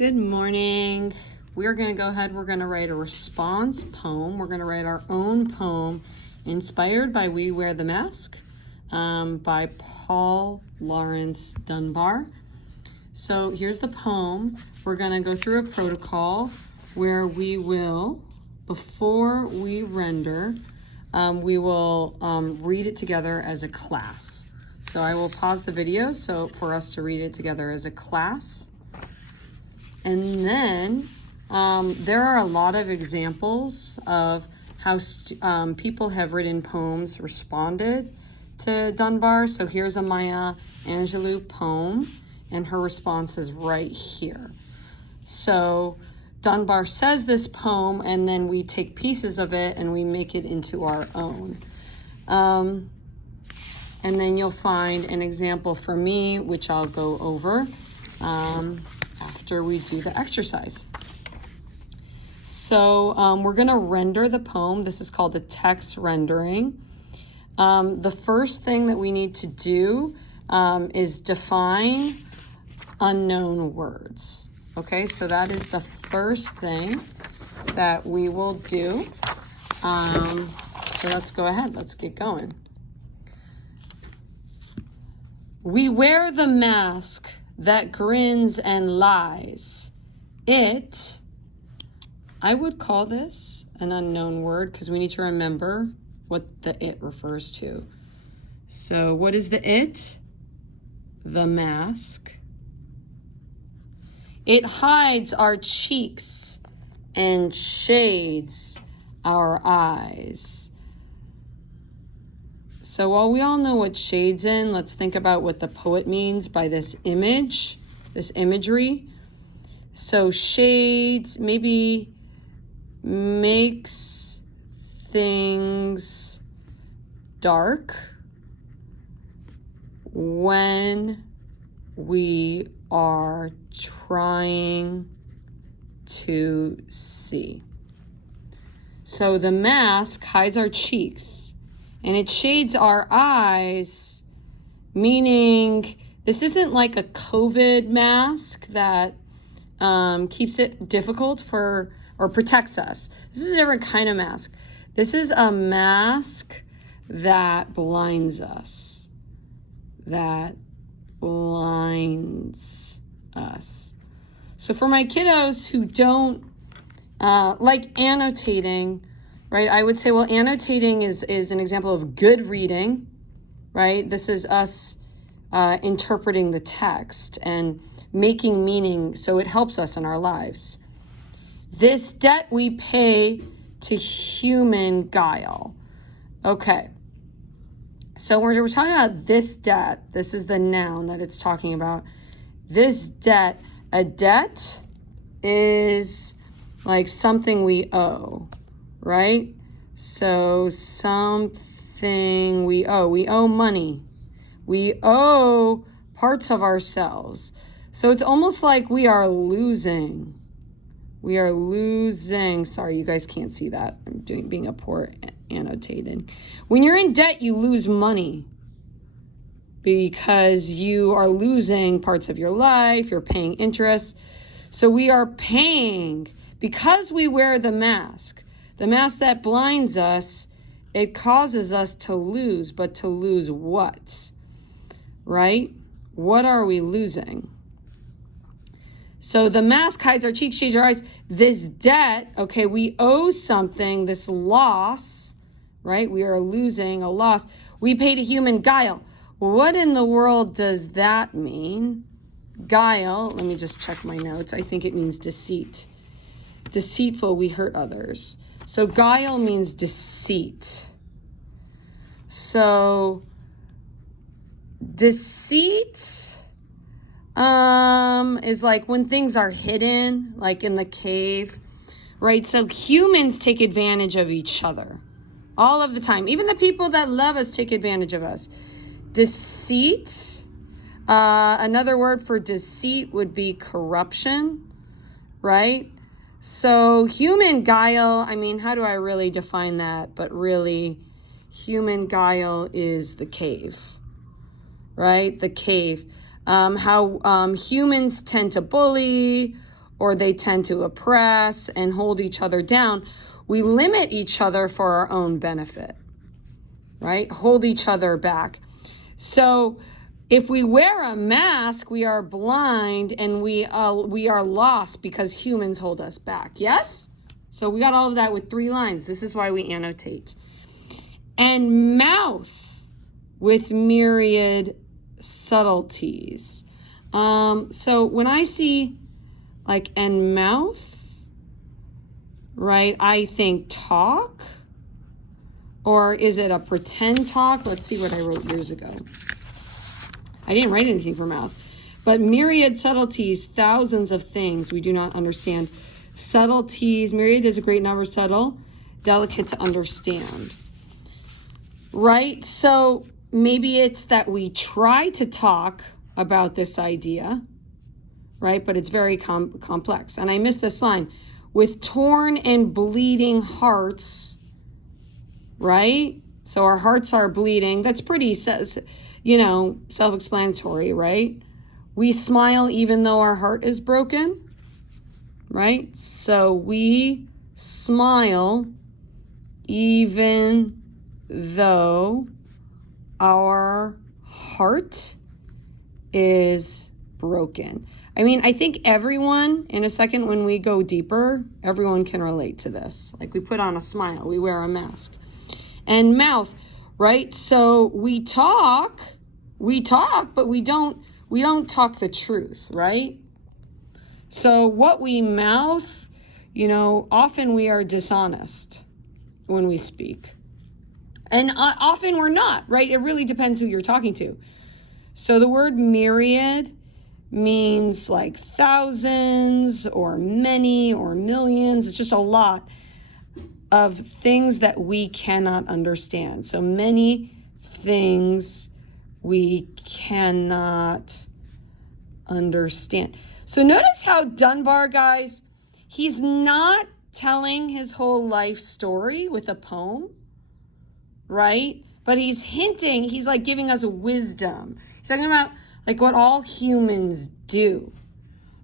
Good morning. We're going to go ahead. We're going to write a response poem. We're going to write our own poem inspired by We Wear the Mask by Paul Laurence Dunbar. So here's the poem. We're going to go through a protocol where we will, before we render, we will read it together as a class. So I will pause the video for us to read it together as a class. And then there are a lot of examples of how people have written poems responded to Dunbar. So here's a Maya Angelou poem, and her response is right here. So Dunbar says this poem, and then we take pieces of it and we make it into our own. And then you'll find an example for me, which I'll go over after we do the exercise. So we're going to render the poem. This is called a text rendering. The first thing that we need to do is define unknown words. Okay, so that is the first thing that we will do. So let's go ahead. Let's get going. We wear the mask that grins and lies. I would call this an unknown word because we need to remember what the it refers to. So what is the it? The mask. It hides our cheeks and shades our eyes. So while we all know what shades in, let's think about what the poet means by this image, this imagery. So shades maybe makes things dark when we are trying to see. So the mask hides our cheeks and it shades our eyes, meaning this isn't like a COVID mask that keeps it difficult or protects us. This is a different kind of mask. This is a mask that blinds us. That blinds us. So for my kiddos who don't like annotating, right, I would say, well, annotating is an example of good reading, right? This is us interpreting the text and making meaning, so it helps us in our lives. This debt we pay to human guile. Okay. So we're talking about this debt. This is the noun that it's talking about. This debt, a debt is like something we owe, right? So something we owe money. We owe parts of ourselves. So it's almost like we are losing. We are losing. Sorry, you guys can't see that. I'm being a poor annotating. When you're in debt, you lose money because you are losing parts of your life. You're paying interest. So we are paying because we wear the mask that blinds us. It causes us to lose, but to lose what? Right? What are we losing? So the mask hides our cheeks, shades our eyes. This debt, okay, we owe something, this loss, right? We are losing a loss. We pay to human guile. What in the world does that mean? Guile, let me just check my notes. I think it means deceit. Deceitful, we hurt others. So guile means deceit. So deceit is like when things are hidden, like in the cave, right? So humans take advantage of each other all of the time. Even the people that love us take advantage of us. Deceit, another word for deceit would be corruption, right? So human guile, I mean, how do I really define that? But really, human guile is the cave, right? The cave. How humans tend to bully or they tend to oppress and hold each other down. We limit each other for our own benefit, right? Hold each other back. So if we wear a mask, we are blind and we are lost because humans hold us back. Yes? So we got all of that with 3 lines. This is why we annotate. And mouth with myriad subtleties. So when I see like and mouth, right, I think talk, or is it a pretend talk? Let's see what I wrote years ago. I didn't write anything for mouth. But myriad subtleties, thousands of things we do not understand. Subtleties, myriad is a great number, subtle, delicate to understand. Right? So maybe it's that we try to talk about this idea, right? But it's very complex. And I missed this line. With torn and bleeding hearts, right? So our hearts are bleeding. That's pretty, self-explanatory, right? We smile even though our heart is broken, right? So we smile even though our heart is broken. I mean, I think everyone, in a second when we go deeper, everyone can relate to this. Like we put on a smile, we wear a mask. And mouth, right? So we talk, but we don't talk the truth, right? So what we mouth, often we are dishonest when we speak. And often we're not, right? It really depends who you're talking to. So the word myriad means like thousands or many or millions. It's just a lot of things that we cannot understand. So many things we cannot understand. So notice how Dunbar, guys, he's not telling his whole life story with a poem, right? But he's hinting, he's like giving us wisdom. He's talking about like what all humans do,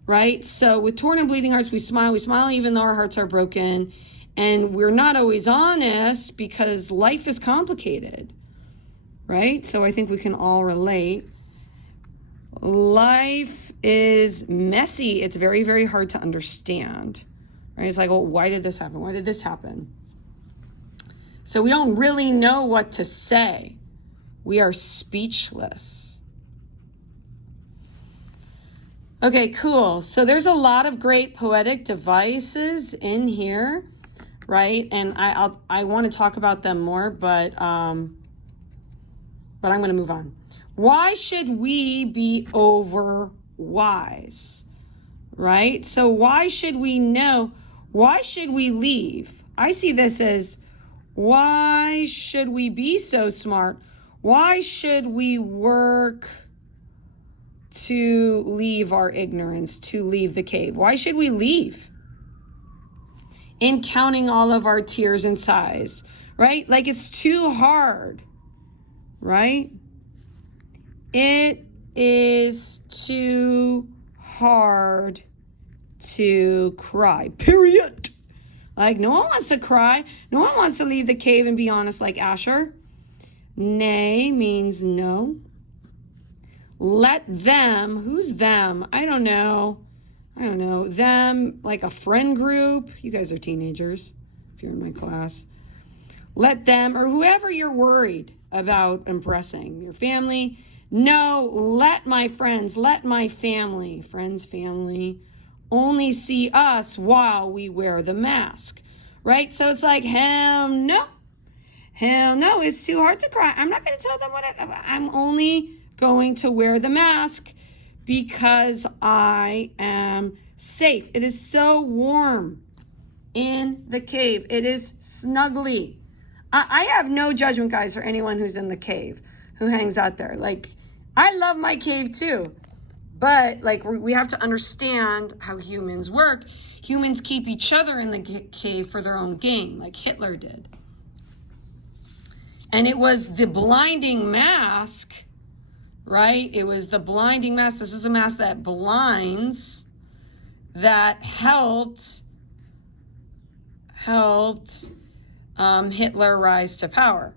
right? So with torn and bleeding hearts, we smile even though our hearts are broken. And we're not always honest because life is complicated, right? So I think we can all relate. Life is messy. It's very, very hard to understand, right? It's like, well, why did this happen? Why did this happen? So we don't really know what to say. We are speechless. Okay, cool. So there's a lot of great poetic devices in here, right? And I want to talk about them more, but I'm going to move on. Why should we be over wise, right? So why should we know? Why should we leave? I see this as, why should we be so smart? Why should we work to leave our ignorance, to leave the cave? Why should we leave? In counting all of our tears and sighs, right? Like it's too hard, right? It is too hard to cry, period. Like no one wants to cry. No one wants to leave the cave and be honest like Asher. Nay means no. Let them, who's them? I don't know. Them, like a friend group. You guys are teenagers, if you're in my class. Let them, or whoever you're worried about impressing, your family. No, let my friends, let my family, family, only see us while we wear the mask, right? So it's like, hell no, it's too hard to cry. I'm not going to tell them I'm only going to wear the mask because I am safe. It is so warm in the cave. It is snuggly. I have no judgment, guys, for anyone who's in the cave, who hangs out there. Like, I love my cave too, but like we have to understand how humans work. Humans keep each other in the cave for their own gain, like Hitler did. And it was the blinding mask, right? It was the blinding mask. This is a mask that blinds. that helped Hitler rise to power.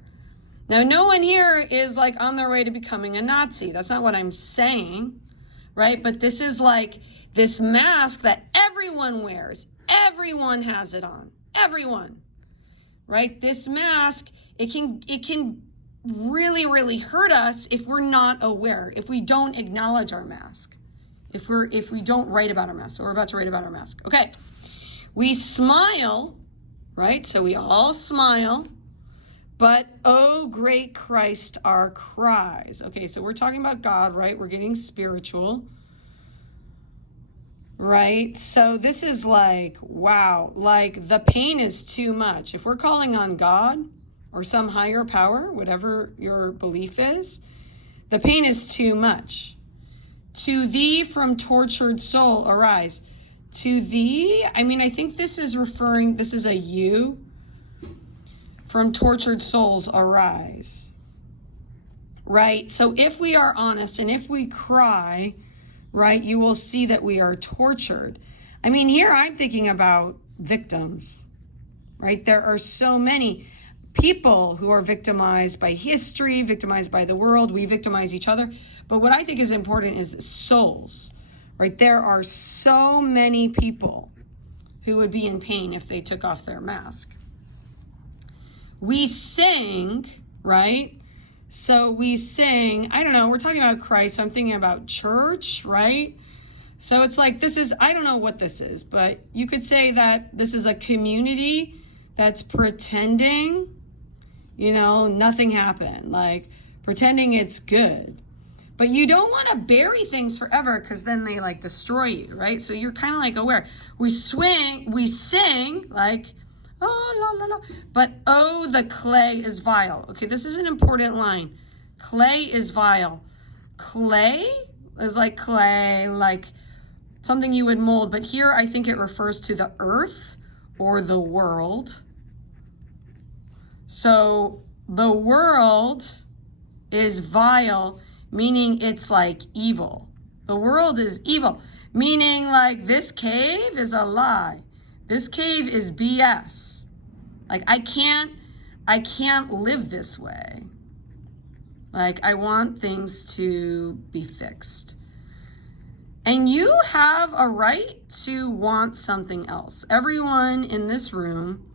Now, no one here is like on their way to becoming a Nazi. That's not what I'm saying, right? But this is like this mask that everyone wears. Everyone has it on. Everyone, right? This mask, it can really, really hurt us if we're not aware, if we don't acknowledge our mask, if we don't write about our mask. So we're about to write about our mask. Okay, we smile, right? So we all smile, but oh, great Christ, our cries. Okay, so we're talking about God, right? We're getting spiritual, right? So this is like, wow, like the pain is too much. If we're calling on God or some higher power, whatever your belief is, the pain is too much. To thee from tortured soul arise. To thee, I mean, I think this is a you. From tortured souls arise. Right? So if we are honest and if we cry, right, you will see that we are tortured. I mean, here I'm thinking about victims, right? There are so many people who are victimized by history, victimized by the world. We victimize each other. But what I think is important is the souls, right? There are so many people who would be in pain if they took off their mask. We sing, right? So we sing, I don't know, we're talking about Christ, so I'm thinking about church, right? So it's like, I don't know what this is, but you could say that this is a community that's pretending, nothing happened, like pretending it's good. But you don't want to bury things forever because then they like destroy you, right? So you're kind of like aware. We sing like, oh, la, la, la. But, oh, the clay is vile. Okay, this is an important line. Clay is vile. Clay is like clay, like something you would mold. But here I think it refers to the earth or the world. So the world is vile, meaning it's like evil. The world is evil, meaning like this cave is a lie. This cave is BS. Like I can't live this way. Like I want things to be fixed. And you have a right to want something else. Everyone in this room,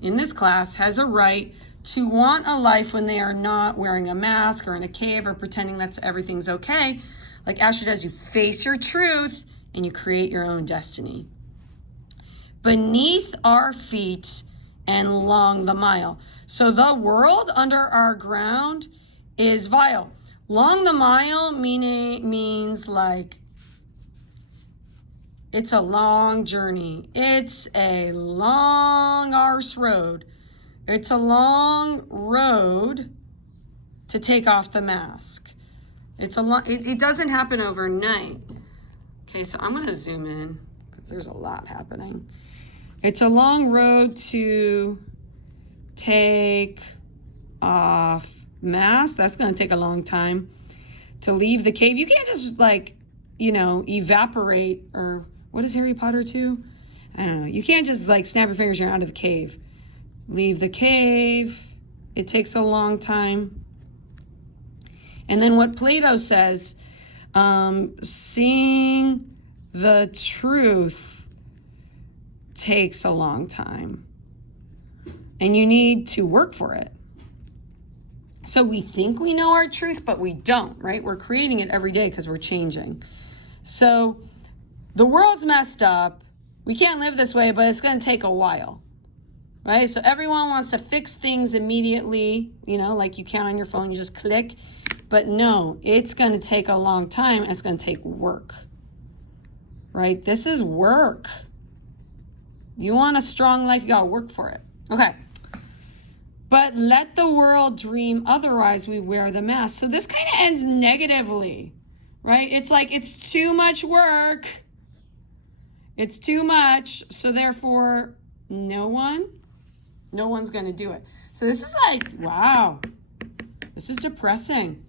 in this class, has a right to want a life when they are not wearing a mask or in a cave or pretending that everything's okay. Like Asher does, you face your truth and you create your own destiny. Beneath our feet and along the mile. So the world under our ground is vile. Along the mile means like it's a long journey. It's a long arse road. It's a long road to take off the mask. It doesn't happen overnight. Okay, so I'm going to zoom in because there's a lot happening. It's a long road to take off mask. That's going to take a long time. To leave the cave. You can't just evaporate, or what is Harry Potter 2? I don't know. You can't just snap your fingers, you're out of the cave. Leave the cave. It takes a long time. And then what Plato says, seeing the truth takes a long time. And you need to work for it. So we think we know our truth, but we don't, right? We're creating it every day because we're changing. So the world's messed up. We can't live this way, but it's going to take a while. Right? So everyone wants to fix things immediately, like you can on your phone, you just click. But no, it's going to take a long time. And it's going to take work. Right? This is work. You want a strong life, you got to work for it. Okay. But let the world dream otherwise, we wear the mask. So this kind of ends negatively, right? It's like it's too much work. It's too much. So therefore, no one's going to do it. So this is like, wow, this is depressing.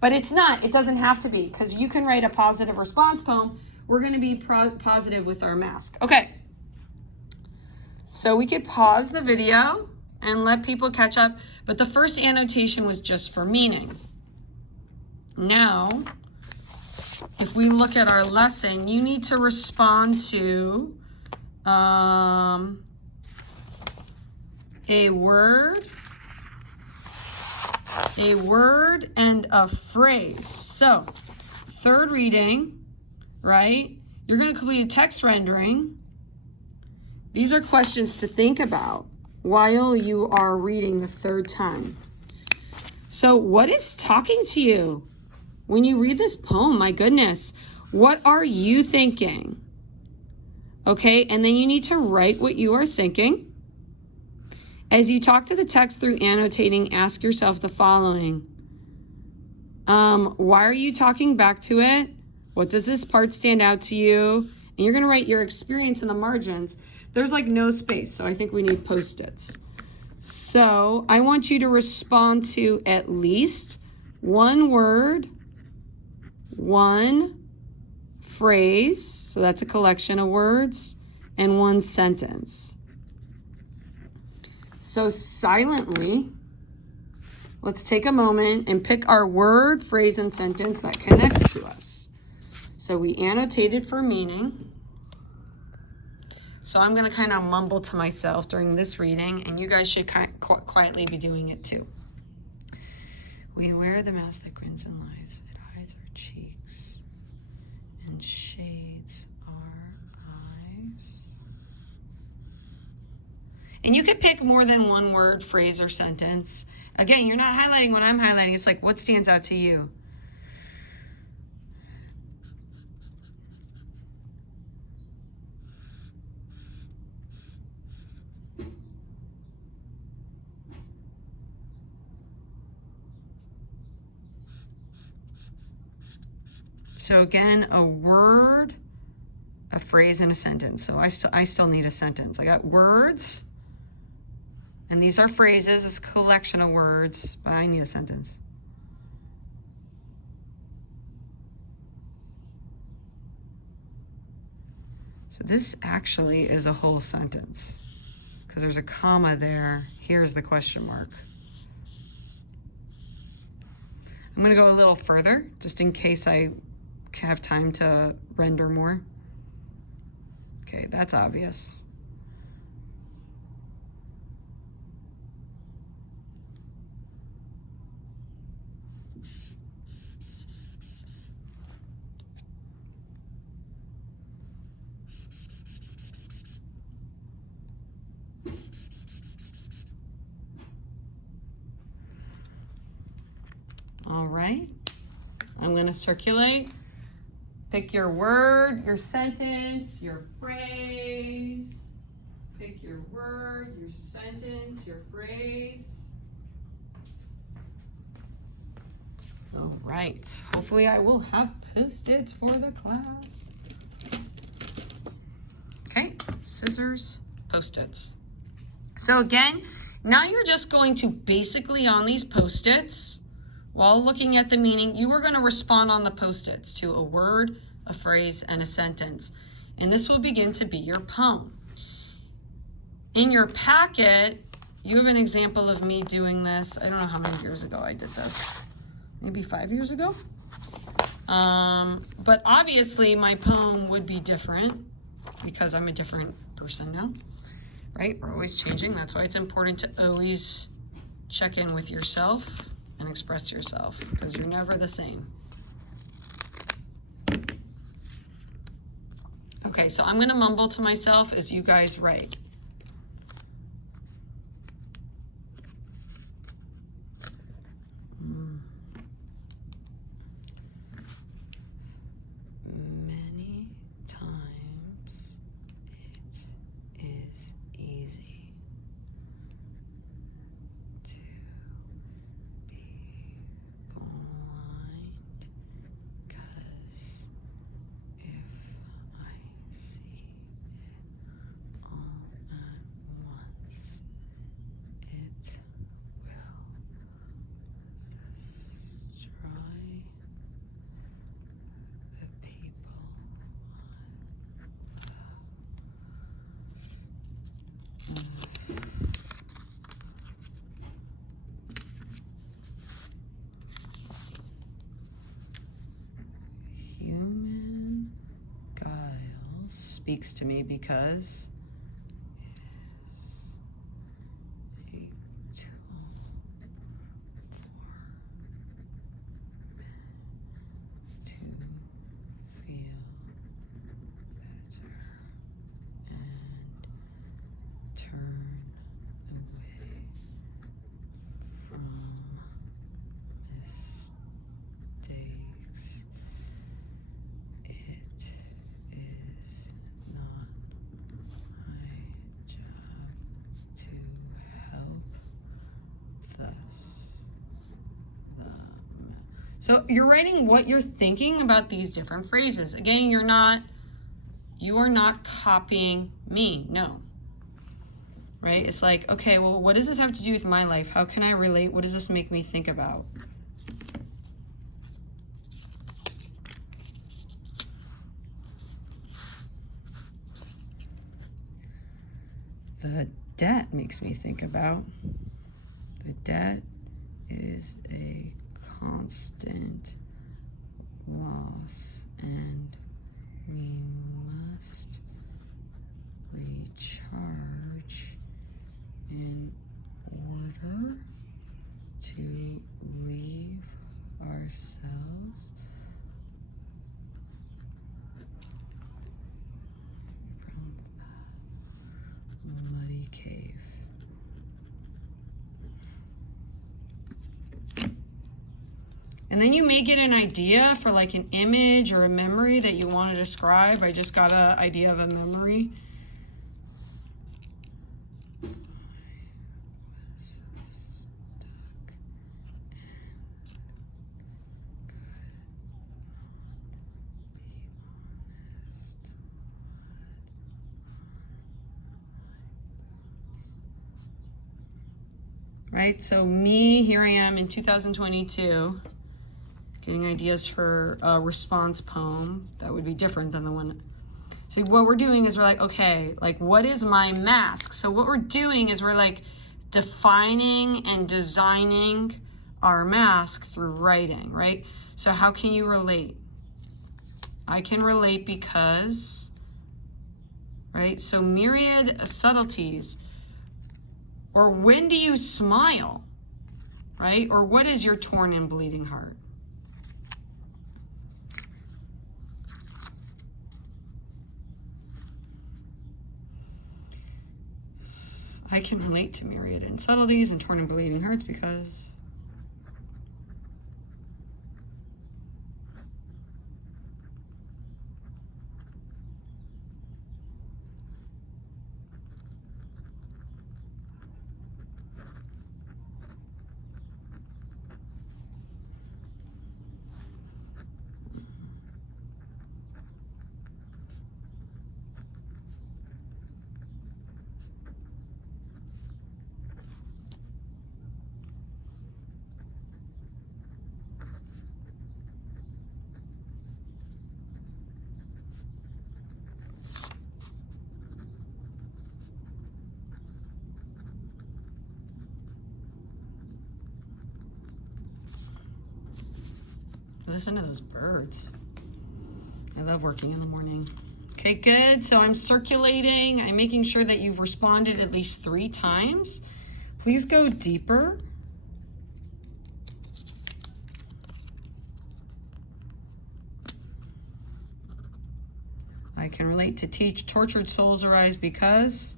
But it's not. It doesn't have to be, because you can write a positive response poem we're going to be positive with our mask. Okay. So we could pause the video and let people catch up, but the first annotation was just for meaning. Now, if we look at our lesson, you need to respond to a word and a phrase. So, third reading, right? You're going to complete a text rendering. These are questions to think about while you are reading the third time. So, what is talking to you when you read this poem? My goodness, what are you thinking? Okay, and then you need to write what you are thinking. As you talk to the text through annotating, ask yourself the following. Why are you talking back to it? What does this part stand out to you? And you're going to write your experience in the margins. There's like no space, so I think we need Post-its. So I want you to respond to at least one word, one phrase, so that's a collection of words, and one sentence. So silently, let's take a moment and pick our word, phrase, and sentence that connects to us. So we annotated for meaning. So I'm going to kind of mumble to myself during this reading, and you guys should quietly be doing it too. We wear the mask that grins and lies. It hides our cheeks and shades our eyes. And you could pick more than one word, phrase, or sentence. Again, you're not highlighting what I'm highlighting. It's like, what stands out to you? So again, a word, a phrase, and a sentence. So I still need a sentence. I got words, and these are phrases. It's a collection of words, but I need a sentence. So this actually is a whole sentence because there's a comma there. Here's the question mark. I'm going to go a little further just in case I have time to render more. Okay, that's obvious. All right, I'm going to circulate. Pick your word, your sentence, your phrase. Pick your word, your sentence, your phrase. All right, hopefully I will have Post-its for the class. Okay, scissors, Post-its. So again, now you're just going to basically on these Post-its, while looking at the meaning, you are going to respond on the Post-its to a word, a phrase, and a sentence. And this will begin to be your poem. In your packet, you have an example of me doing this. I don't know how many years ago I did this. Maybe 5 years ago? But obviously my poem would be different because I'm a different person now, right? We're always changing. That's why it's important to always check in with yourself and express yourself because you're never the same. Okay, so I'm going to mumble to myself as you guys write. Many times it is easy to be blind, 'cause if I see it all at once, it will destroy the people speaks to me because so you're writing what you're thinking about these different phrases. Again, you are not copying me, no. Right? It's like, okay, well, what does this have to do with my life? How can I relate? What does this make me think about? The debt makes me think about. The debt is a constant loss, and we must recharge in order to leave ourselves from the muddy cave. And then you may get an idea for like an image or a memory that you want to describe. I just got an idea of a memory. Right? So me, here I am in 2022. Getting ideas for a response poem that would be different than the one. So what we're doing is we're like, okay, like what is my mask? So what we're doing is we're like defining and designing our mask through writing, right? So how can you relate? I can relate because, right? So myriad subtleties, or when do you smile, right? Or what is your torn and bleeding heart? I can relate to myriad and subtleties and torn and bleeding hearts because listen to those birds. I love working in the morning. Okay, good. So I'm circulating. I'm making sure that you've responded at least 3 times. Please go deeper. I can relate to teach. Tortured souls arise because.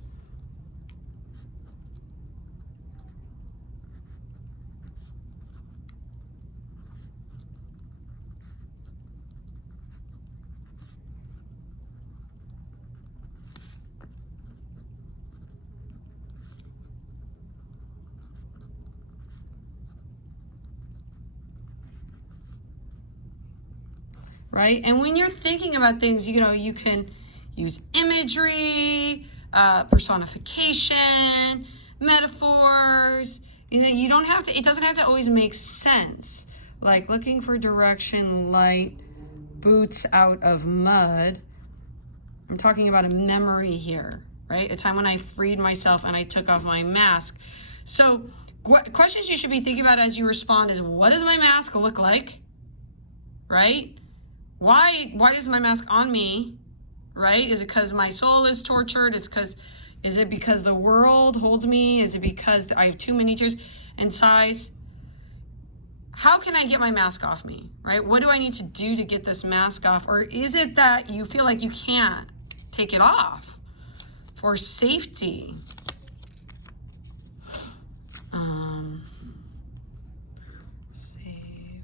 Right? And when you're thinking about things, you know, you can use imagery, personification, metaphors. You know, you don't have to, it doesn't have to always make sense. Like looking for direction, light, boots out of mud. I'm talking about a memory here, right? A time when I freed myself and I took off my mask. So questions you should be thinking about as you respond is, what does my mask look like? Right? Why is my mask on me, right? Is it because my soul is tortured? Is it because the world holds me? Is it because I have too many tears and sighs? How can I get my mask off me, right? What do I need to do to get this mask off? Or is it that you feel like you can't take it off for safety? Save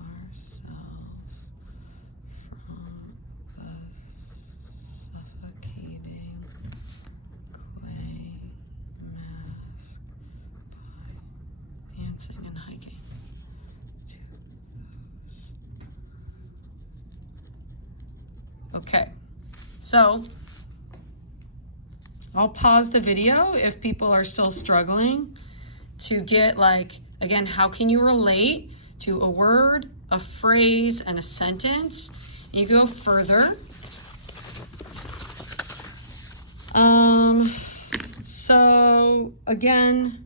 ourselves from the suffocating clay mask by dancing and hiking. Okay, so I'll pause the video if people are still struggling to get, like, again, how can you relate to a word, a phrase, and a sentence? You go further. So again,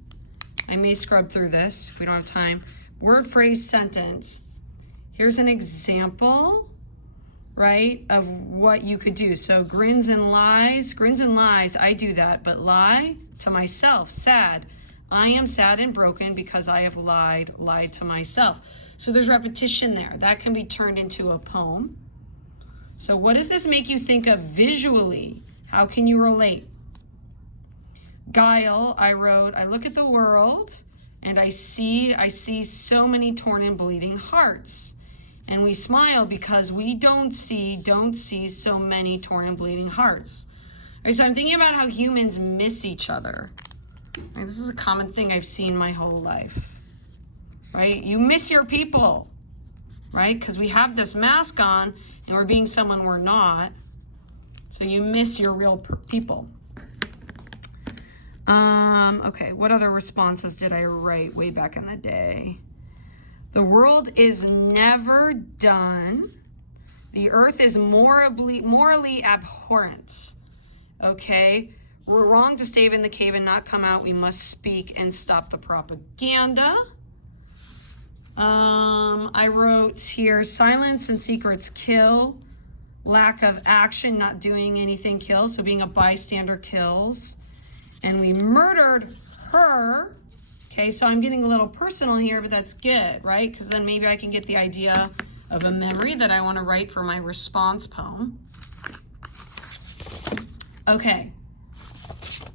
I may scrub through this if we don't have time. Word, phrase, sentence. Here's an example, right, of what you could do. So grins and lies, I do that, but lie to myself, sad. I am sad and broken because I have lied to myself. So there's repetition there. That can be turned into a poem. So what does this make you think of visually? How can you relate? Guile, I wrote, I look at the world and I see so many torn and bleeding hearts. And we smile because we don't see so many torn and bleeding hearts. All right, so I'm thinking about how humans miss each other. Right, this is a common thing I've seen my whole life, right? You miss your people, right? Because we have this mask on and we're being someone we're not. So you miss your real people. Okay, what other responses did I write way back in the day? The world is never done. The earth is morally abhorrent. Okay? We're wrong to stay in the cave and not come out. We must speak and stop the propaganda. I wrote here, silence and secrets kill. Lack of action, not doing anything kills. So being a bystander kills. And we murdered her. Okay, so I'm getting a little personal here, but that's good, right? Because then maybe I can get the idea of a memory that I want to write for my response poem. Okay,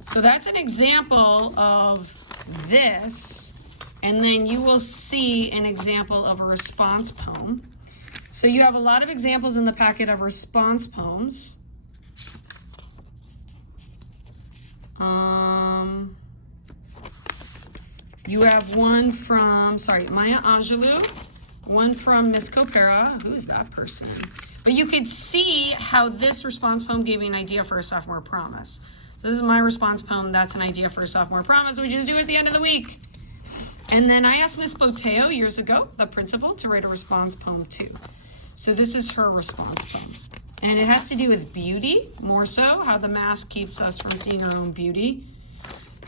so that's an example of this, and then you will see an example of a response poem. So you have a lot of examples in the packet of response poems. You have one from, Maya Angelou, one from Miss Copera. Who's that person? But you could see how this response poem gave me an idea for a sophomore promise. So this is my response poem. That's an idea for a sophomore promise. We just do it at the end of the week. And then I asked Miss Boteo years ago, the principal, to write a response poem too. So this is her response poem. And it has to do with beauty, more so, how the mask keeps us from seeing our own beauty.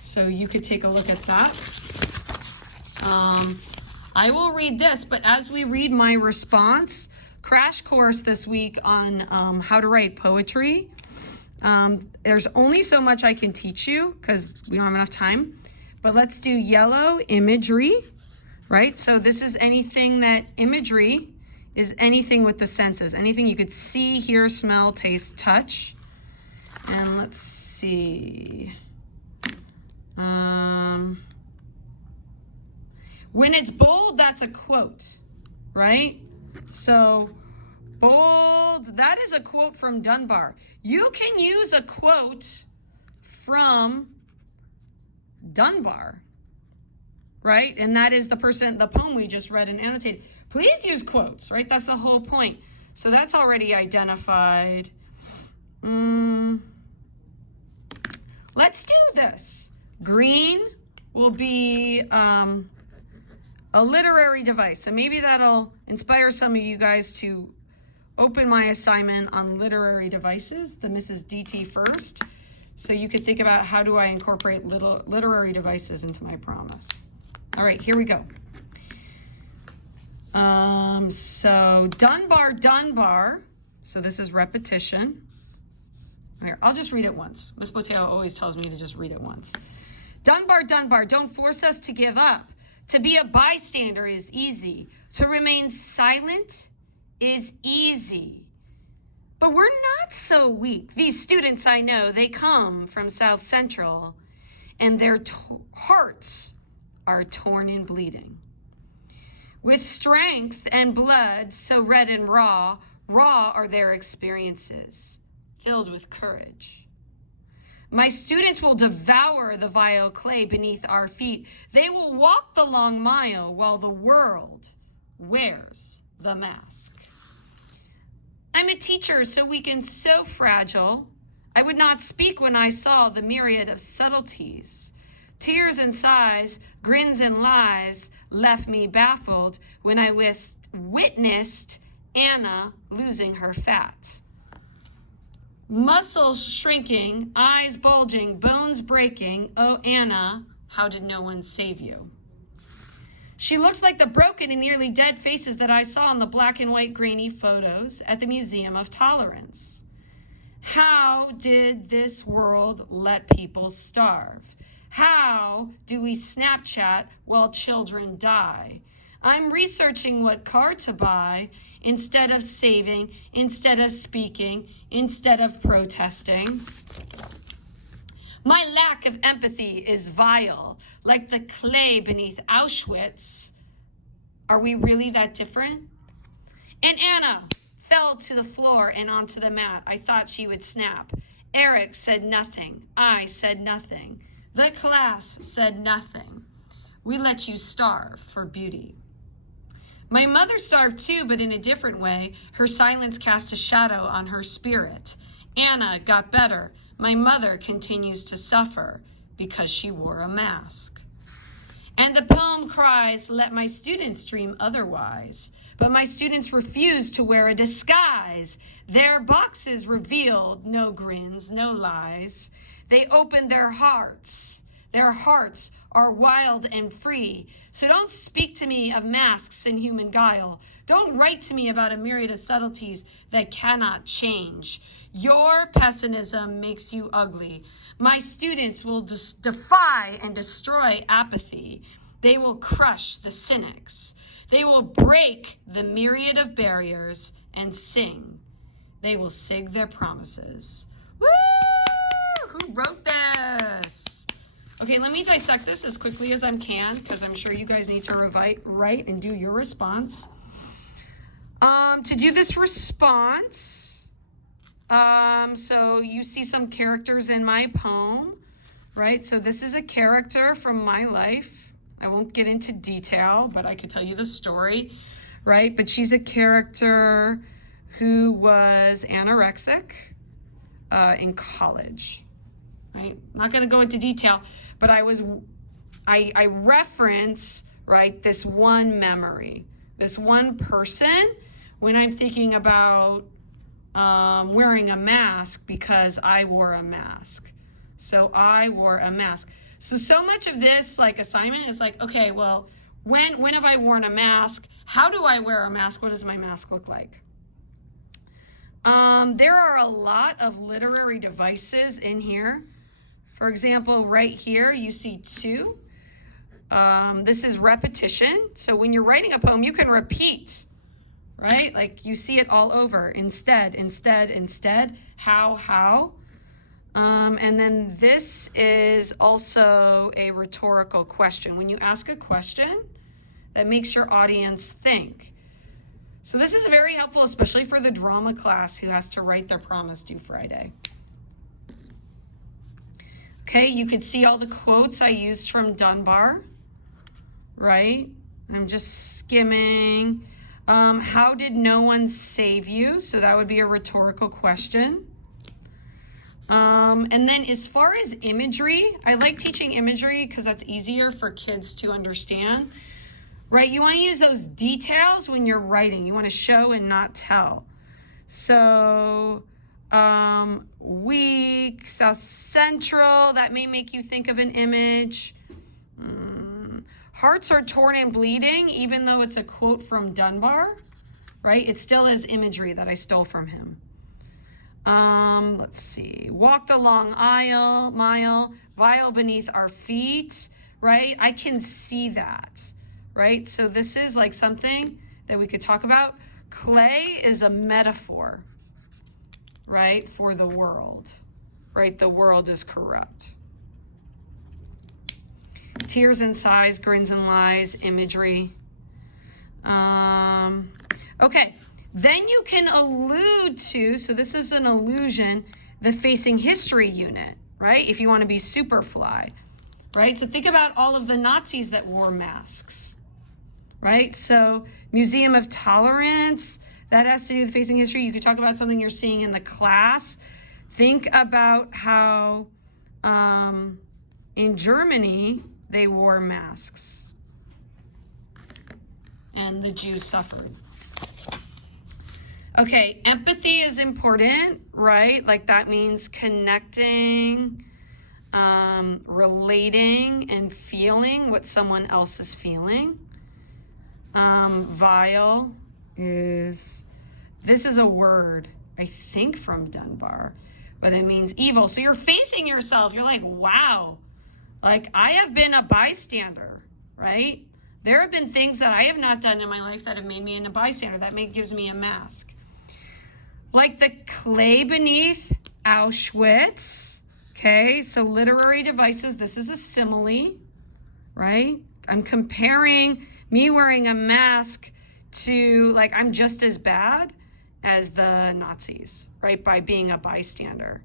So you could take a look at that. I will read this, but as we read my response, crash course this week on how to write poetry. There's only so much I can teach you because we don't have enough time. But let's do yellow imagery, right? So this is anything that imagery is anything with the senses, anything you could see, hear, smell, taste, touch. And let's see. When it's bold, that's a quote, right? So bold, that is a quote from Dunbar. You can use a quote from Dunbar, right? And that is the poem we just read and annotated. Please use quotes, right? That's the whole point. So that's already identified. Let's do this. Green will be a literary device. So maybe that'll inspire some of you guys to open my assignment on literary devices, the Mrs. DT first. So you could think about how do I incorporate literary devices into my promise. All right, here we go. So Dunbar. So this is repetition. Here, I'll just read it once. Miss Boteo always tells me to just read it once. Dunbar, Dunbar, don't force us to give up. To be a bystander is easy. To remain silent is easy. But we're not so weak. These students I know, they come from South Central, and their hearts are torn and bleeding. With strength and blood so red and raw are their experiences, filled with courage. My students will devour the vile clay beneath our feet. They will walk the long mile while the world wears the mask. I'm a teacher so weak and so fragile. I would not speak when I saw the myriad of subtleties. Tears and sighs, grins and lies left me baffled when I witnessed Anna losing her fat. Muscles shrinking, eyes bulging, bones breaking. Oh, Anna, how did no one save you? She looks like the broken and nearly dead faces that I saw in the black and white grainy photos at the Museum of Tolerance. How did this world let people starve? How do we Snapchat while children die? I'm researching what car to buy instead of saving, instead of speaking, instead of protesting. My lack of empathy is vile, like the clay beneath Auschwitz. Are we really that different? And Anna fell to the floor and onto the mat. I thought she would snap. Eric said nothing. I said nothing. The class said nothing. We let you starve for beauty. My mother starved too, but in a different way. Her silence cast a shadow on her spirit. Anna got better. My mother continues to suffer because she wore a mask. And the poem cries, let my students dream otherwise. But my students refuse to wear a disguise. Their boxes revealed no grins, no lies. They opened their hearts. Their hearts are wild and free. So don't speak to me of masks and human guile. Don't write to me about a myriad of subtleties that cannot change. Your pessimism makes you ugly. My students will defy and destroy apathy. They will crush the cynics. They will break the myriad of barriers and sing. They will sing their promises. Woo! Who wrote this? Okay, let me dissect this as quickly as I can because I'm sure you guys need to write and do your response. To do this response, so you see some characters in my poem, right? So this is a character from my life. I won't get into detail, but I could tell you the story, right? But she's a character who was anorexic in college, right? Not going to go into detail, but I reference, right, this one memory, this one person when I'm thinking about wearing a mask because I wore a mask. So I wore a mask. So much of this like assignment is like, okay, well, when have I worn a mask? How do I wear a mask? What does my mask look like? There are a lot of literary devices in here. For example, right here, you see two. This is repetition. So when you're writing a poem, you can repeat, right? Like you see it all over. Instead, how. And then this is also a rhetorical question. When you ask a question, that makes your audience think. So this is very helpful, especially for the drama class who has to write their promise due Friday. Okay, you could see all the quotes I used from Dunbar, right? I'm just skimming. How did no one save you? So that would be a rhetorical question. And then as far as imagery, I like teaching imagery because that's easier for kids to understand, right? You want to use those details when you're writing. You want to show and not tell. So weak, South Central, that may make you think of an image. Hearts are torn and bleeding, even though it's a quote from Dunbar, right? It still is imagery that I stole from him. Let's see. Walked along mile, vile beneath our feet, right? I can see that, right? So this is like something that we could talk about. Clay is a metaphor, right, for the world, right? The world is corrupt. Tears and sighs, grins and lies, imagery. Okay, then you can allude to, so this is an allusion, the facing history unit, right? If you want to be Superfly, right? So think about all of the Nazis that wore masks, right? So Museum of Tolerance, that has to do with facing history. You could talk about something you're seeing in the class. Think about how in Germany, they wore masks and the Jews suffered. Okay, empathy is important, right? Like that means connecting, relating, and feeling what someone else is feeling. Vile is, this is a word, I think from Dunbar, but it means evil. So you're facing yourself. You're like, wow, like I have been a bystander, right? There have been things that I have not done in my life that have made me a bystander. That gives me a mask. Like the clay beneath Auschwitz. Okay, so literary devices, this is a simile, right? I'm comparing me wearing a mask to, like, I'm just as bad as the Nazis, right? By being a bystander,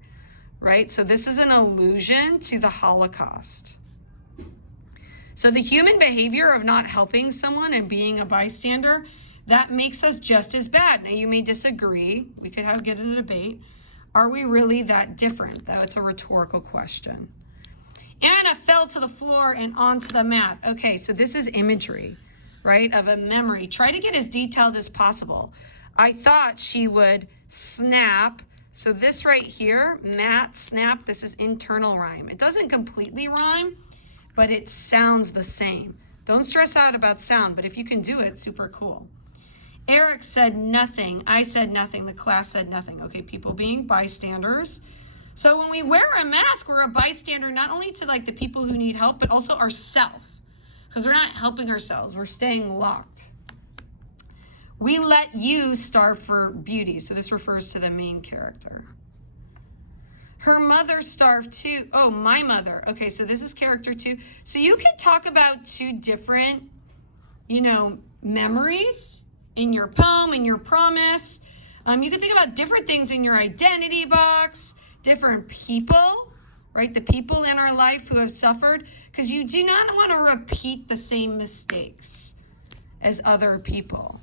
right? So this is an allusion to the Holocaust. So the human behavior of not helping someone and being a bystander, that makes us just as bad. Now, you may disagree. We could get in a debate. Are we really that different? That's a rhetorical question. Anna fell to the floor and onto the mat. Okay, so this is imagery, right, of a memory. Try to get as detailed as possible. I thought she would snap. So this right here, mat, snap, this is internal rhyme. It doesn't completely rhyme, but it sounds the same. Don't stress out about sound, but if you can do it, super cool. Eric said nothing. I said nothing. The class said nothing. Okay, people being bystanders. So when we wear a mask, we're a bystander not only to like the people who need help, but also ourselves. Because we're not helping ourselves. We're staying locked. We let you starve for beauty. So this refers to the main character. Her mother starved too. Oh, my mother. Okay, so this is character 2. So you can talk about 2 different, memories in your poem, in your promise. You can think about different things in your identity box, different people, right? The people in our life who have suffered, because you do not want to repeat the same mistakes as other people.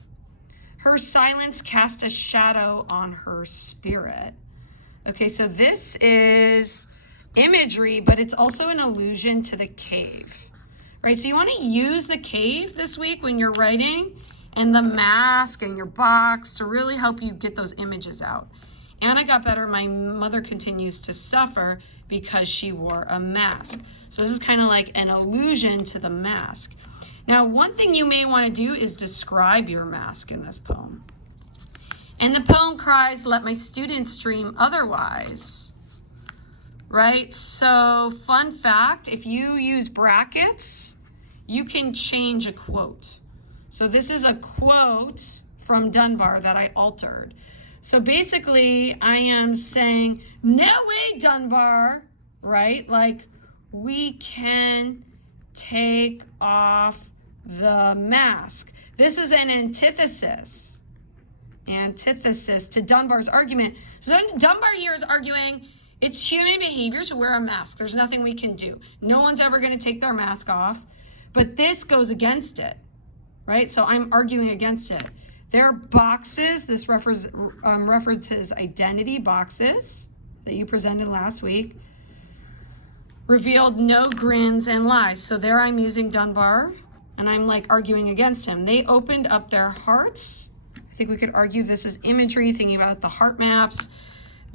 Her silence cast a shadow on her spirit. Okay, so this is imagery, but it's also an allusion to the cave, right? So you want to use the cave this week when you're writing, and the mask and your box to really help you get those images out. Anna got better. My mother continues to suffer because she wore a mask. So this is kind of like an allusion to the mask. Now, one thing you may want to do is describe your mask in this poem. And the poem cries, "Let my students dream otherwise." Right? So, fun fact, if you use brackets, you can change a quote. So this is a quote from Dunbar that I altered. So basically, I am saying, no way, Dunbar, right? Like, we can take off the mask. This is an antithesis to Dunbar's argument. So Dunbar here is arguing it's human behavior to wear a mask. There's nothing we can do. No one's ever going to take their mask off. But this goes against it, right? So I'm arguing against it. There are boxes. This references identity boxes that you presented last week. Revealed no grins and lies. So there I'm using Dunbar, and I'm like arguing against him. They opened up their hearts. I think we could argue this is imagery, thinking about the heart maps.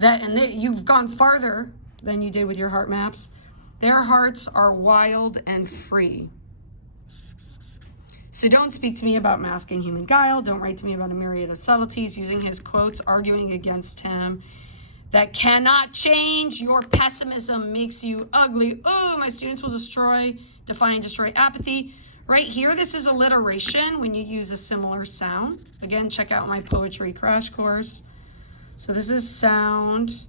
You've gone farther than you did with your heart maps. Their hearts are wild and free. So don't speak to me about masking human guile. Don't write to me about a myriad of subtleties, using his quotes, arguing against him. that cannot change. Your pessimism makes you ugly. Oh, my students will define, destroy apathy. Right here, this is alliteration when you use a similar sound. Again, check out my poetry crash course. So this is sound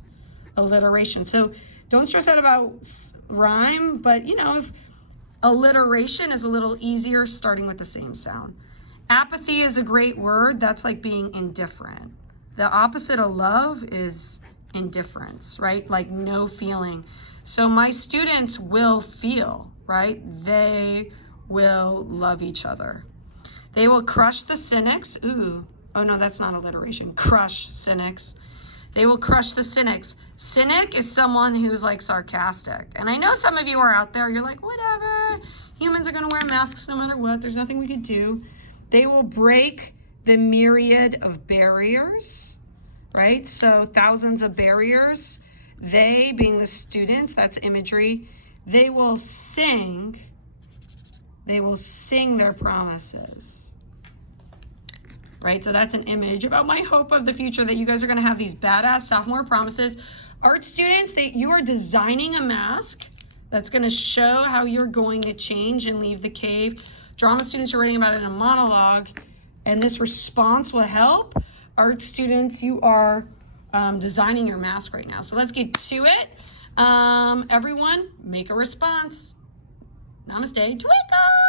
alliteration. So don't stress out about rhyme, but you know, if alliteration is a little easier starting with the same sound. Apathy is a great word. That's like being indifferent. The opposite of love is indifference, right? Like no feeling. So my students will feel, right? They will love each other. They will crush the cynics. Ooh, oh no, that's not alliteration. Crush cynics. They will crush the cynics. Cynic is someone who's like sarcastic. And I know some of you are out there, you're like, whatever. Humans are gonna wear masks no matter what. There's nothing we could do. They will break the myriad of barriers, right? So thousands of barriers. They, being the students, that's imagery, they will sing their promises, right? So that's an image about my hope of the future, that you guys are gonna have these badass sophomore promises. Art students, you are designing a mask that's gonna show how you're going to change and leave the cave. Drama students, you're writing about it in a monologue, and this response will help. Art students, you are designing your mask right now. So let's get to it. Everyone, make a response. Namaste, twinkle.